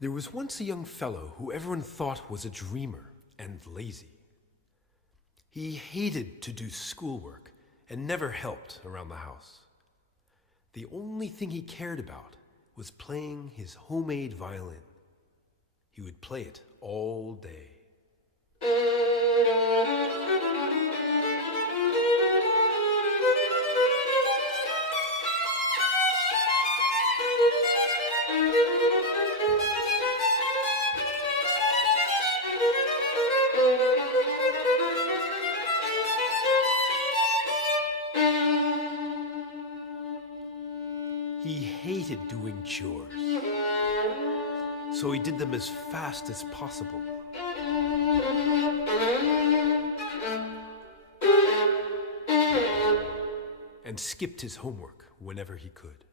There was once a young fellow who everyone thought was a dreamer and lazy. He hated to do schoolwork and never helped around the house. The only thing he cared about was playing his homemade violin. He would play it all day. He hated doing chores, so he did them as fast as possible. And skipped his homework whenever he could.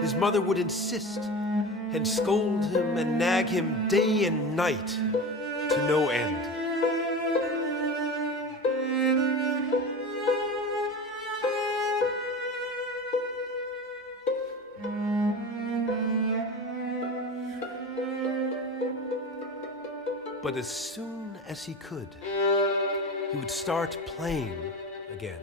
His mother would insist and scold him and nag him day and night to no end. But as soon as he could, he would start playing again.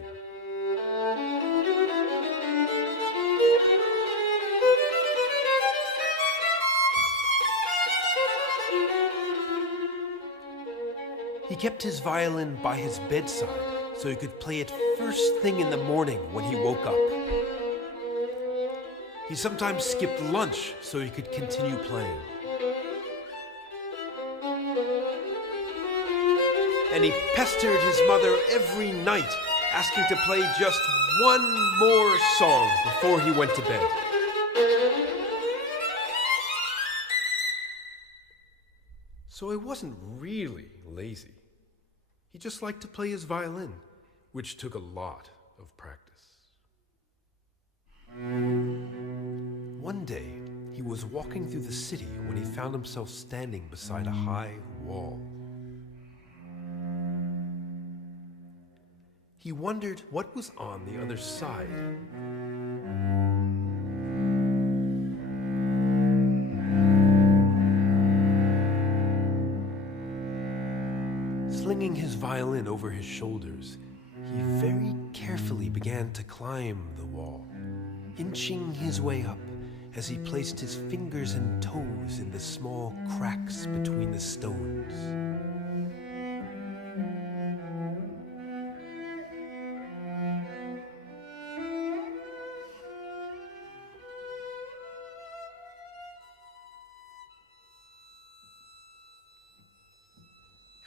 He kept his violin by his bedside so he could play it first thing in the morning when he woke up. He sometimes skipped lunch so he could continue playing. And he pestered his mother every night, asking to play just one more song before he went to bed. So he wasn't really lazy. He just liked to play his violin, which took a lot of practice. One day, he was walking through the city when he found himself standing beside a high wall. He wondered what was on the other side. Slinging his violin over his shoulders, he very carefully began to climb the wall, inching his way up as he placed his fingers and toes in the small cracks between the stones.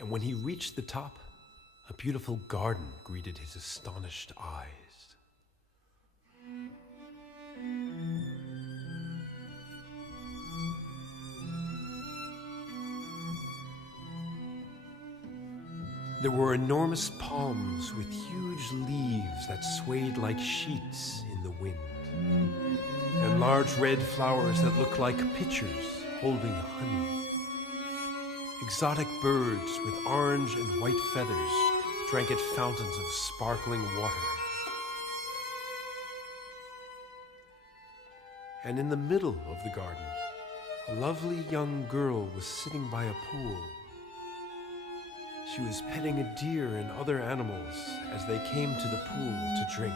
And when he reached the top, a beautiful garden greeted his astonished eyes. There were enormous palms with huge leaves that swayed like sheets in the wind, and large red flowers that looked like pitchers holding honey. Exotic birds with orange and white feathers drank at fountains of sparkling water. And in the middle of the garden, a lovely young girl was sitting by a pool. She was petting a deer and other animals as they came to the pool to drink.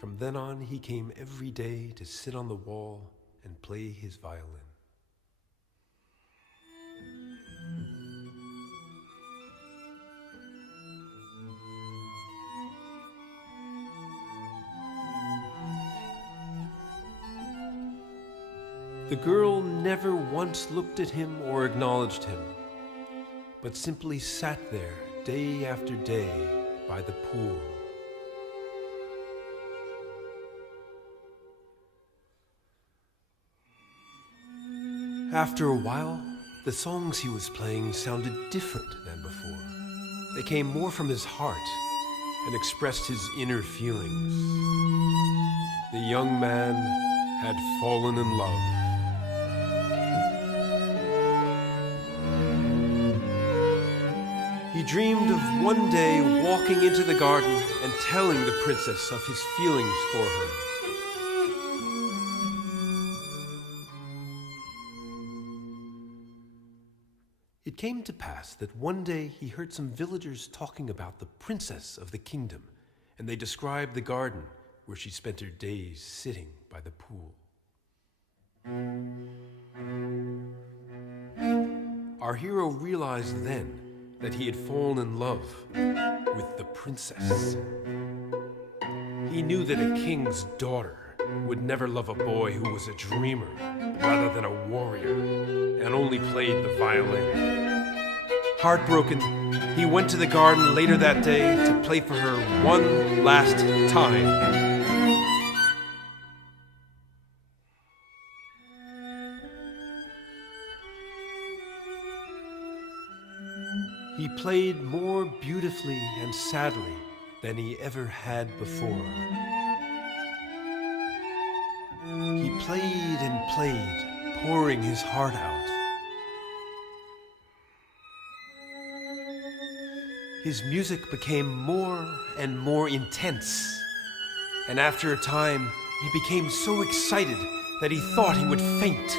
From then on, he came every day to sit on the wall and play his violin. The girl never once looked at him or acknowledged him, but simply sat there day after day by the pool. After a while, the songs he was playing sounded different than before. They came more from his heart and expressed his inner feelings. The young man had fallen in love. He dreamed of one day walking into the garden and telling the princess of his feelings for her. It came to pass that one day he heard some villagers talking about the princess of the kingdom, and they described the garden where she spent her days sitting by the pool. Our hero realized then that he had fallen in love with the princess. He knew that a king's daughter would never love a boy who was a dreamer rather than a warrior and only played the violin. Heartbroken, he went to the garden later that day to play for her one last time. He played more beautifully and sadly than he ever had before. He played and played, pouring his heart out. His music became more and more intense, and after a time, he became so excited that he thought he would faint.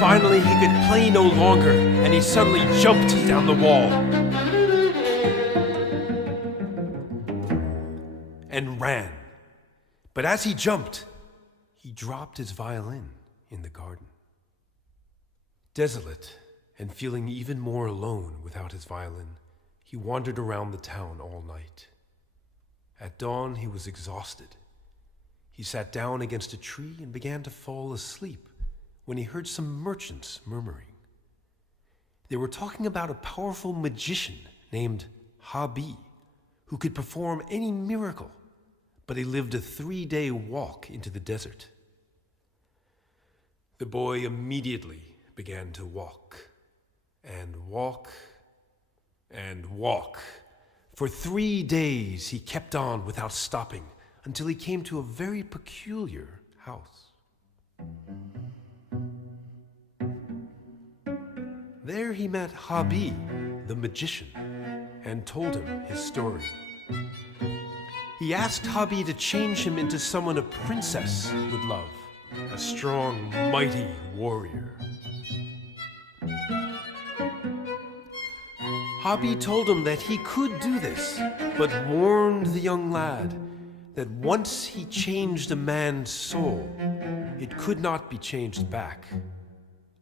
Finally, he could play no longer, and he suddenly jumped down the wall and ran. But as he jumped, he dropped his violin in the garden. Desolate and feeling even more alone without his violin, he wandered around the town all night. At dawn, he was exhausted. He sat down against a tree and began to fall asleep when he heard some merchants murmuring. They were talking about a powerful magician named Habi, who could perform any miracle, but he lived a 3-day walk into the desert. The boy immediately began to walk, and walk, and walk. For 3 days he kept on without stopping, until he came to a very peculiar house. There he met Habi, the magician, and told him his story. He asked Habi to change him into someone a princess would love, a strong, mighty warrior. Habi told him that he could do this, but warned the young lad that once he changed a man's soul, it could not be changed back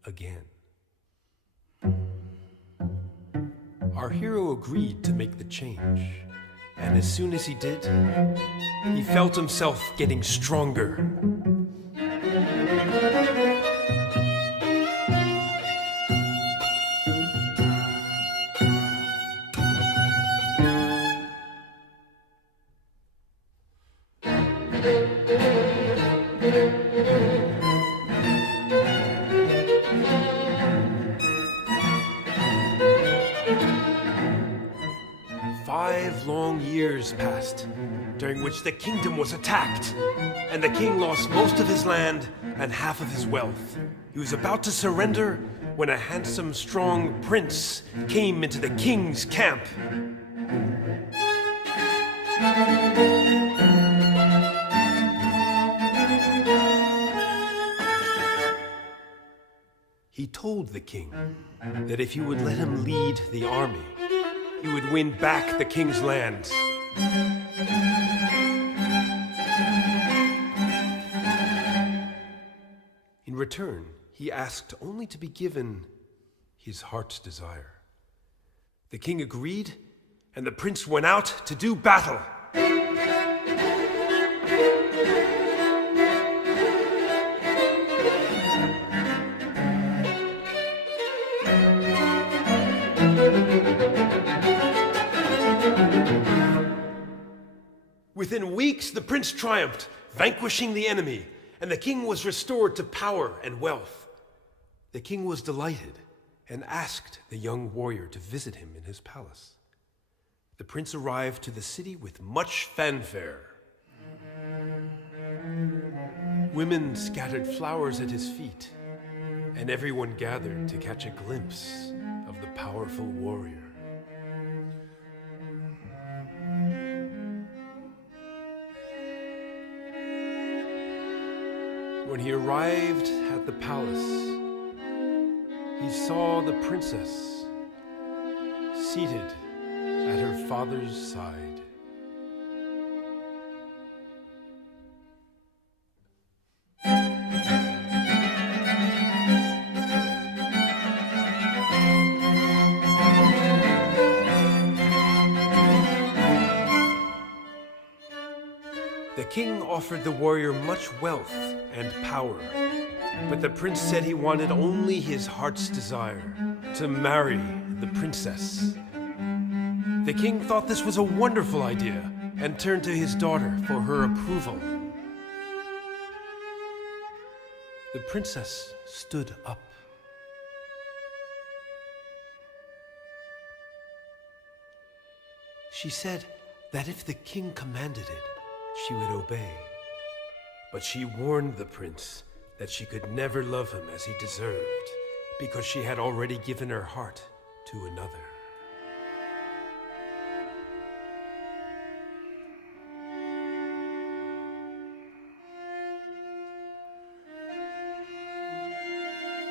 again. Our hero agreed to make the change, and as soon as he did, he felt himself getting stronger. Long years passed, during which the kingdom was attacked, and the king lost most of his land and half of his wealth. He was about to surrender when a handsome, strong prince came into the king's camp. He told the king that if he would let him lead the army, he would win back the king's lands. In return, he asked only to be given his heart's desire. The king agreed, and the prince went out to do battle. Within weeks, the prince triumphed, vanquishing the enemy, and the king was restored to power and wealth. The king was delighted and asked the young warrior to visit him in his palace. The prince arrived to the city with much fanfare. Women scattered flowers at his feet, and everyone gathered to catch a glimpse of the powerful warrior. When he arrived at the palace, he saw the princess seated at her father's side. The king offered the warrior much wealth and power, but the prince said he wanted only his heart's desire, to marry the princess. The king thought this was a wonderful idea and turned to his daughter for her approval. The princess stood up. She said that if the king commanded it, she would obey. But she warned the prince that she could never love him as he deserved, because she had already given her heart to another.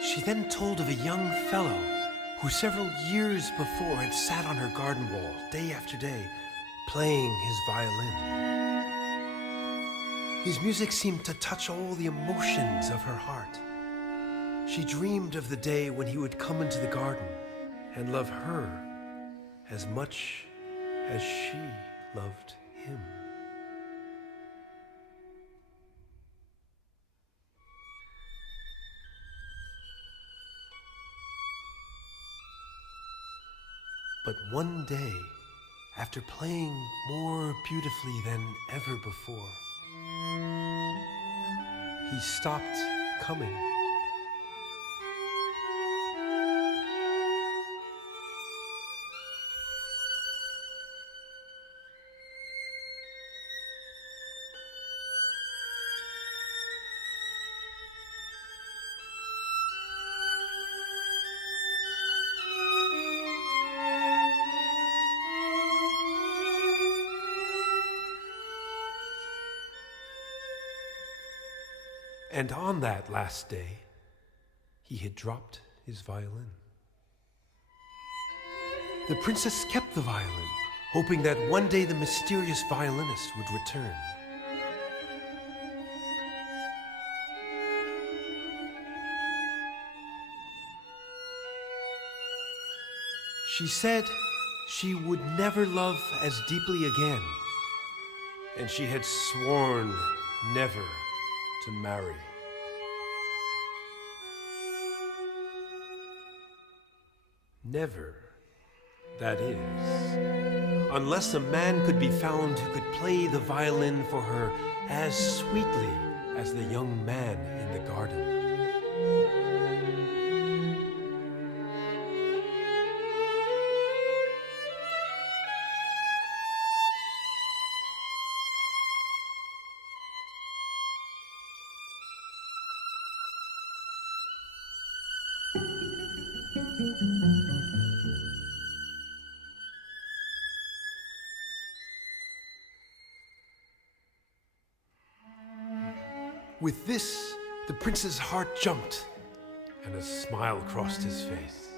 She then told of a young fellow who several years before had sat on her garden wall day after day, playing his violin. His music seemed to touch all the emotions of her heart. She dreamed of the day when he would come into the garden and love her as much as she loved him. But one day, after playing more beautifully than ever before, he stopped coming. And on that last day, he had dropped his violin. The princess kept the violin, hoping that one day the mysterious violinist would return. She said she would never love as deeply again, and she had sworn never to marry. Never, that is, unless a man could be found who could play the violin for her as sweetly as the young man in the garden. With this, the prince's heart jumped, and a smile crossed his face.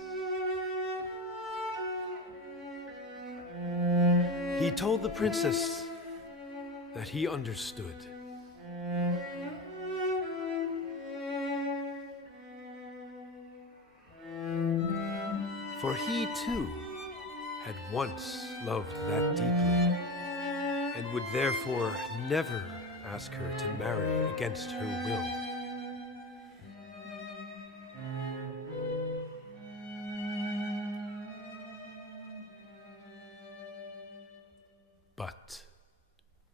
He told the princess that he understood. For he too had once loved that deeply, and would therefore never ask her to marry against her will. But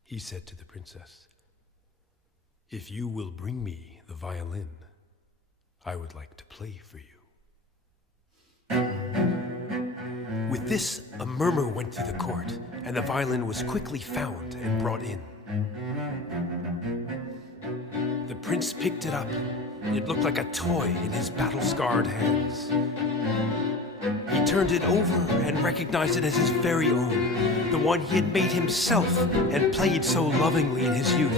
he said to the princess, "If you will bring me the violin, I would like to play for you." With this, a murmur went through the court, and the violin was quickly found and brought in. The prince picked it up. It looked like a toy in his battle-scarred hands. He turned it over and recognized it as his very own, the one he had made himself and played so lovingly in his youth.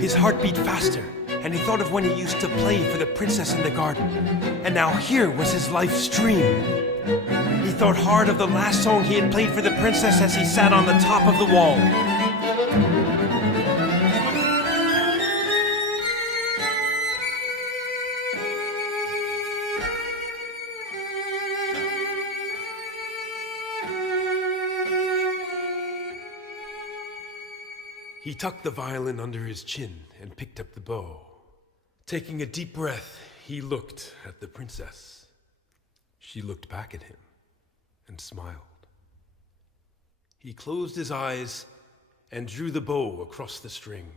His heart beat faster, and he thought of when he used to play for the princess in the garden, and now here was his life's dream. He thought hard of the last song he had played for the princess as he sat on the top of the wall. He tucked the violin under his chin and picked up the bow. Taking a deep breath, he looked at the princess. She looked back at him and smiled. He closed his eyes and drew the bow across the strings.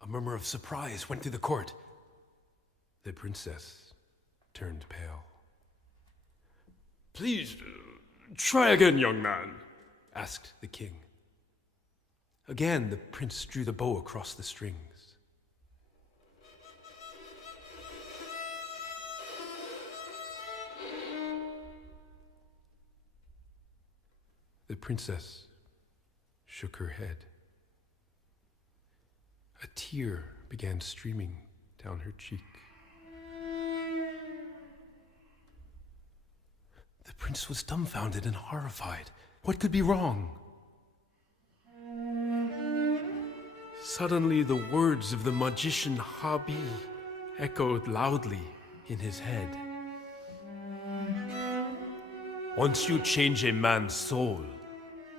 A murmur of surprise went through the court. The princess turned pale. "Please, try again, young man," asked the king. Again, the prince drew the bow across the strings. The princess shook her head. A tear began streaming down her cheek. The prince was dumbfounded and horrified. What could be wrong? Suddenly, the words of the magician Habi echoed loudly in his head. "Once you change a man's soul,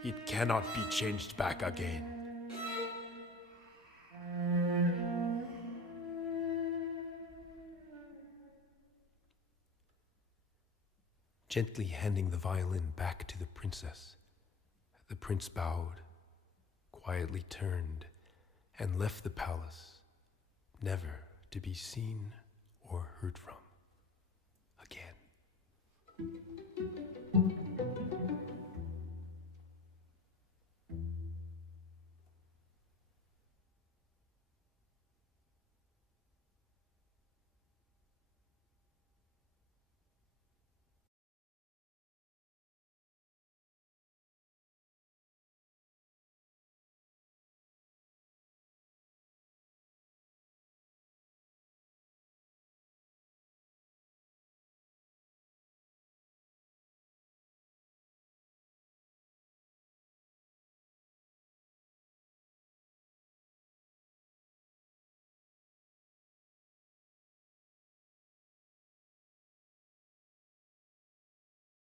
it cannot be changed back again." Gently handing the violin back to the princess, the prince bowed, quietly turned, and left the palace, never to be seen or heard from.